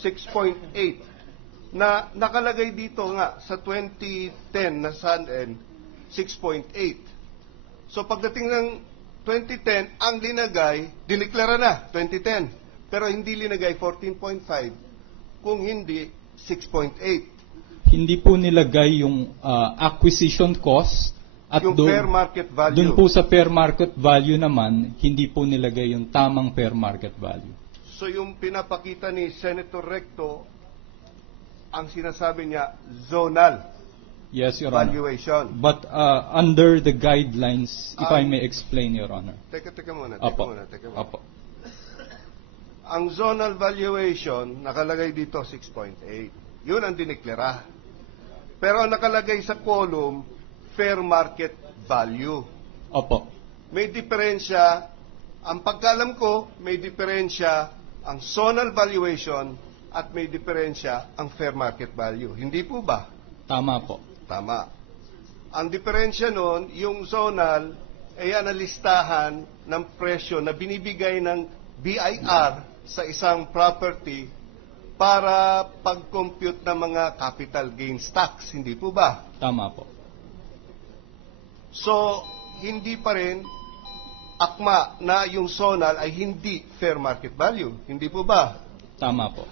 6.8 na nakalagay dito nga sa 2010 na SANN 6.8. So pagdating ng 2010, ang linagay, diniklara na 2010, pero hindi linagay 14.5, kung hindi 6.8. Hindi po nilagay yung acquisition cost at Yung fair market value. Doon po sa fair market value naman, hindi po nilagay yung tamang fair market value. So yung pinapakita ni Senator Recto, ang sinasabi niya, zonal Yes, Your Honor. valuation. But under the guidelines, if I may explain, Your Honor. Teka muna. Apo. Ang zonal valuation, nakalagay dito 6.8. Yun ang diniklara. Pero ang nakalagay sa column, fair market value. Opo. May diferensya, ang pagkalam ko, may diferensya ang zonal valuation at may diferensya ang fair market value. Hindi po ba? Tama po. Tama. Ang diferensya nun, yung zonal, ay analistahan ng presyo na binibigay ng BIR sa isang property para pag-compute ng mga capital gains tax. Hindi po ba? Tama po. So, hindi pa rin akma na yung zonal ay hindi fair market value. Hindi po ba? Tama po.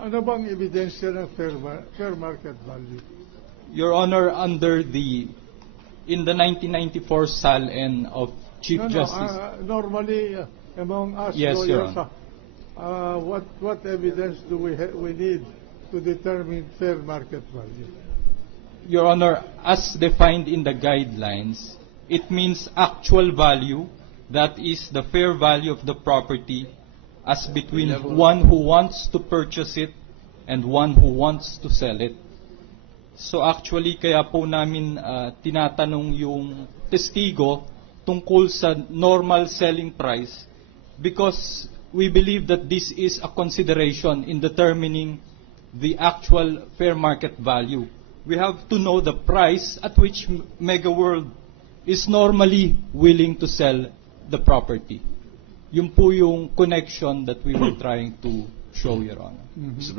Ano bang ebidensya ng fair market value? Your Honor, in the 1994 SALN of Chief Justice. Normally, among us Yes, Your lawyers, what evidence do we need to determine fair market value? Your Honor, as defined in the guidelines, it means actual value, that is the fair value of the property as between one who wants to purchase it and one who wants to sell it. So actually, kaya po namin tinatanong yung testigo tungkol sa normal selling price because we believe that this is a consideration in determining the actual fair market value. We have to know the price at which Mega World is normally willing to sell the property. Yun po yung connection that we were trying to show, Your Honor. Mr.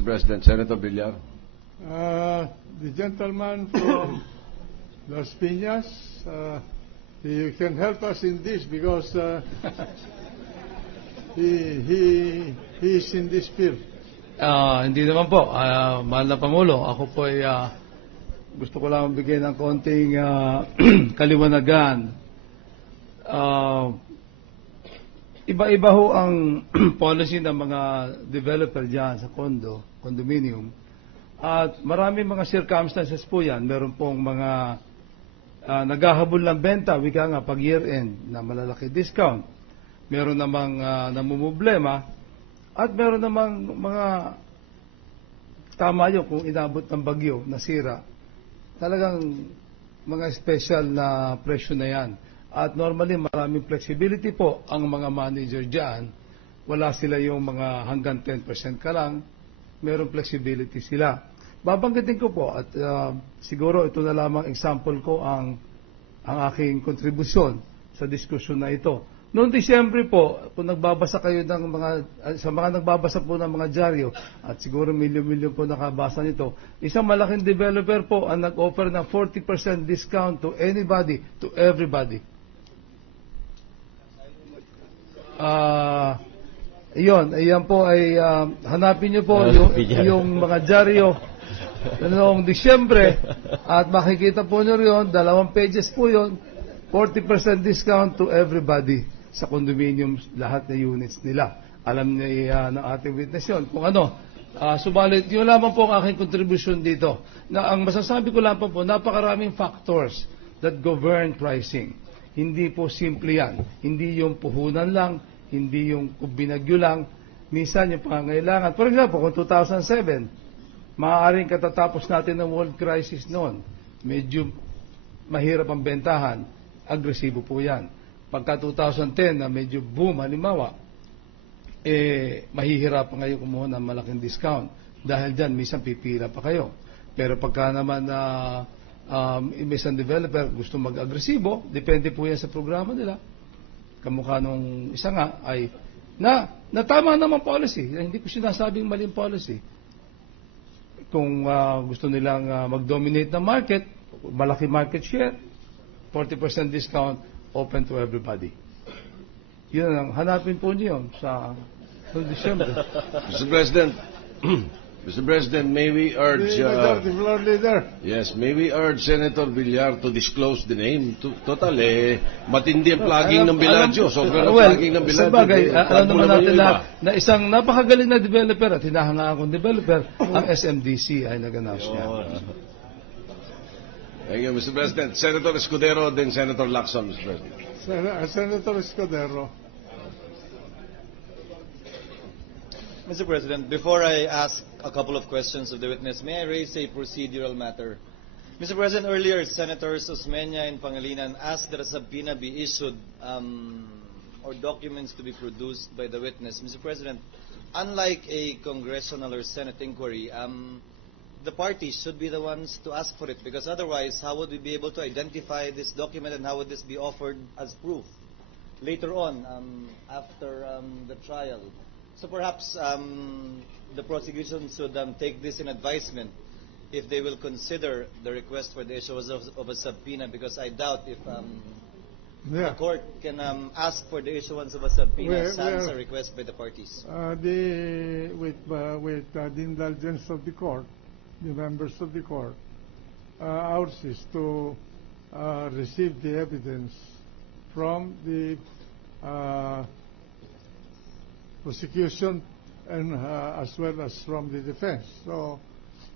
President, Senator Villar. The gentleman from Las Piñas, he can help us in this because he is in this field. Hindi naman po, mahal na Pangulo. Ako po ay gusto ko lang bigyan ng konting kaliwanagan. Iba-iba ho ang policy ng mga developer dyan sa condominium. At marami mga circumstances po yan. Meron pong mga naghahabol ng benta, wika nga pag year-end na malalaki discount. Meron namang namumblema. At meron namang mga tama yun kung inabot ng bagyo, nasira. Talagang mga special na presyo na yan. At normally maraming flexibility po ang mga manager dyan. Wala sila yung mga hanggang 10% ka lang. Meron flexibility sila. Babanggitin ko po at siguro ito na lamang example ko ang aking kontribusyon sa diskusyon na ito. Noong Disyembre po, kung nagbabasa kayo ng sa mga nagbabasa po ng mga dyaryo, at siguro milyon-milyon po nakabasa nito, isang malaking developer po ang nag-offer ng 40% discount to anybody, to everybody. Iyan po ay hanapin niyo po yung mga dyaryo noong Disyembre at makikita po niyo yun, 2 pages po yun, 40% discount to everybody sa condominium, lahat na units nila. Alam niya ng ating witness yun. Kung ano, subalit, yun lamang po ang aking contribution dito. Na ang masasabi ko lamang po, napakaraming factors that govern pricing. Hindi po simple yan. Hindi yung puhunan lang, hindi yung binagyo lang, minsan yung pangangailangan. For example, kung 2007, maaaring katatapos natin ng world crisis noon, medyo mahirap ang bentahan, agresibo po yan. Pagka 2010 na medyo boom, halimbawa, mahihirapan kayo kumuha ng malaking discount. Dahil dyan, minsan pipila pa kayo. Pero pagka naman isang developer gusto mag-agresibo, depende po yan sa programa nila. Kamukha nung isa nga ay na tama naman policy. Hindi ko sinasabing maling policy. Kung gusto nilang mag-dominate ng market, malaki market share, 40% discount, open to everybody. Yun ang hanapin po niyo sa December. Mr. President, Mr. President, may we urge... The floor leader. Yes, may we urge Senator Villar to disclose the name. Total, matindi ang plugging ng Villaggio. Sobrang plugging ng Villaggio. Sabagay, alam naman natin na isang napakagaling na developer at hinahangaan akong developer, ang SMDC ay nag-announce niya. Thank you, Mr. President. Senator Escudero, then Senator Lacson, Mr. President. Senator Escudero. Mr. President, before I ask a couple of questions of the witness, may I raise a procedural matter? Mr. President, earlier, Senators Osmeña and Pangilinan asked that a subpoena be issued or documents to be produced by the witness. Mr. President, unlike a congressional or Senate inquiry, the parties should be the ones to ask for it, because otherwise, how would we be able to identify this document and how would this be offered as proof later on after the trial? So perhaps the prosecution should take this in advisement if they will consider the request for the issuance of a subpoena, because I doubt if the court can ask for the issuance of a subpoena sans a request by the parties. With the indulgence of the court, the members of the court, ours is to receive the evidence from the prosecution and as well as from the defense. So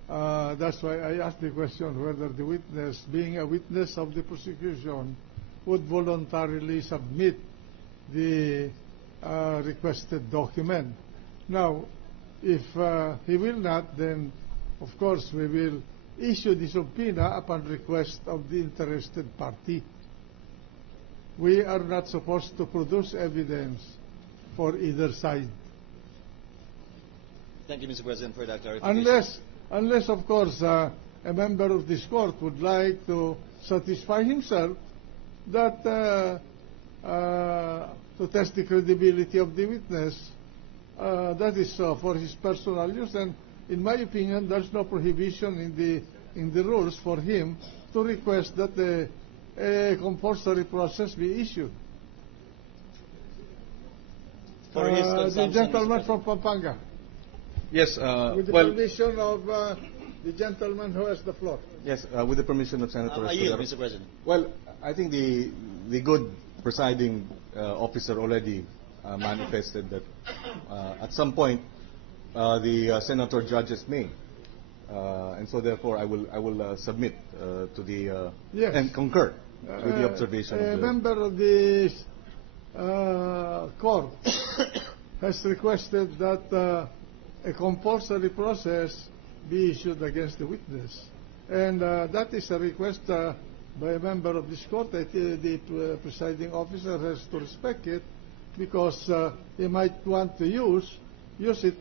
that's why I asked the question whether the witness, being a witness of the prosecution, would voluntarily submit the requested document. Now, if he will not, then of course we will issue the subpoena upon request of the interested party. We are not supposed to produce evidence for either side. Thank you, Mr. President, for that clarification. Unless of course, a member of this court would like to satisfy himself that to test the credibility of the witness, that is for his personal use. And in my opinion, there's no prohibition in the rules for him to request that a compulsory process be issued. For his the gentleman from Pampanga. Yes, with the permission of the gentleman who has the floor. Yes, with the permission of Senator I yield, Mr. President. Well, I think the good presiding officer already manifested that at some point the senator judges may, and so therefore I will submit to the and concur with the observation. A member of the court has requested that a compulsory process be issued against the witness, and that is a request by a member of this court. The presiding officer has to respect it, because he might want to use it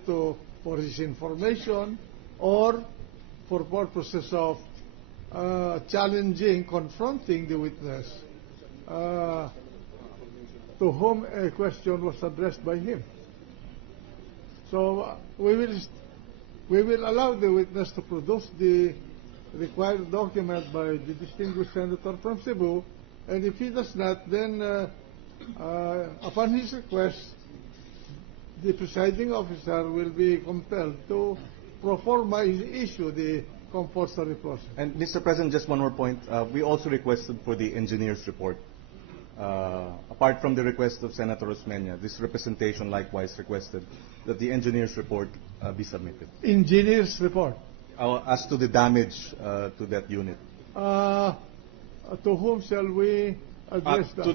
for his information or for purposes of challenging, confronting the witness to whom a question was addressed by him. So we will allow the witness to produce the required document by the distinguished senator from Cebu, and if he does not, then upon his request, the presiding officer will be compelled to pro forma issue the compulsory process. And Mr. President, just one more point. We also requested for the engineer's report. Apart from the request of Senator Osmeña, this representation likewise requested that the engineer's report be submitted. Engineer's report? As to the damage to that unit. To whom shall we address that?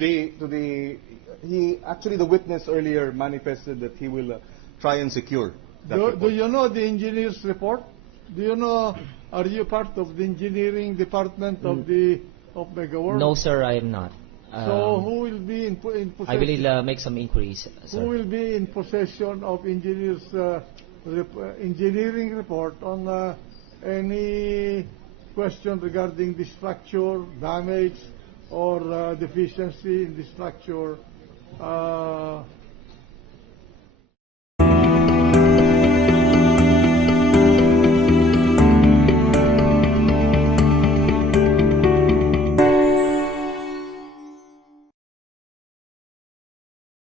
Actually the witness earlier manifested that he will try and secure that report. Do you know the engineer's report? Do you know, are you part of the engineering department of Megaworld? No, sir, I am not. So who will be in possession? I will make some inquiries, sir. Who will be in possession of engineering report on any question regarding the structure, damage, or deficiency in the structure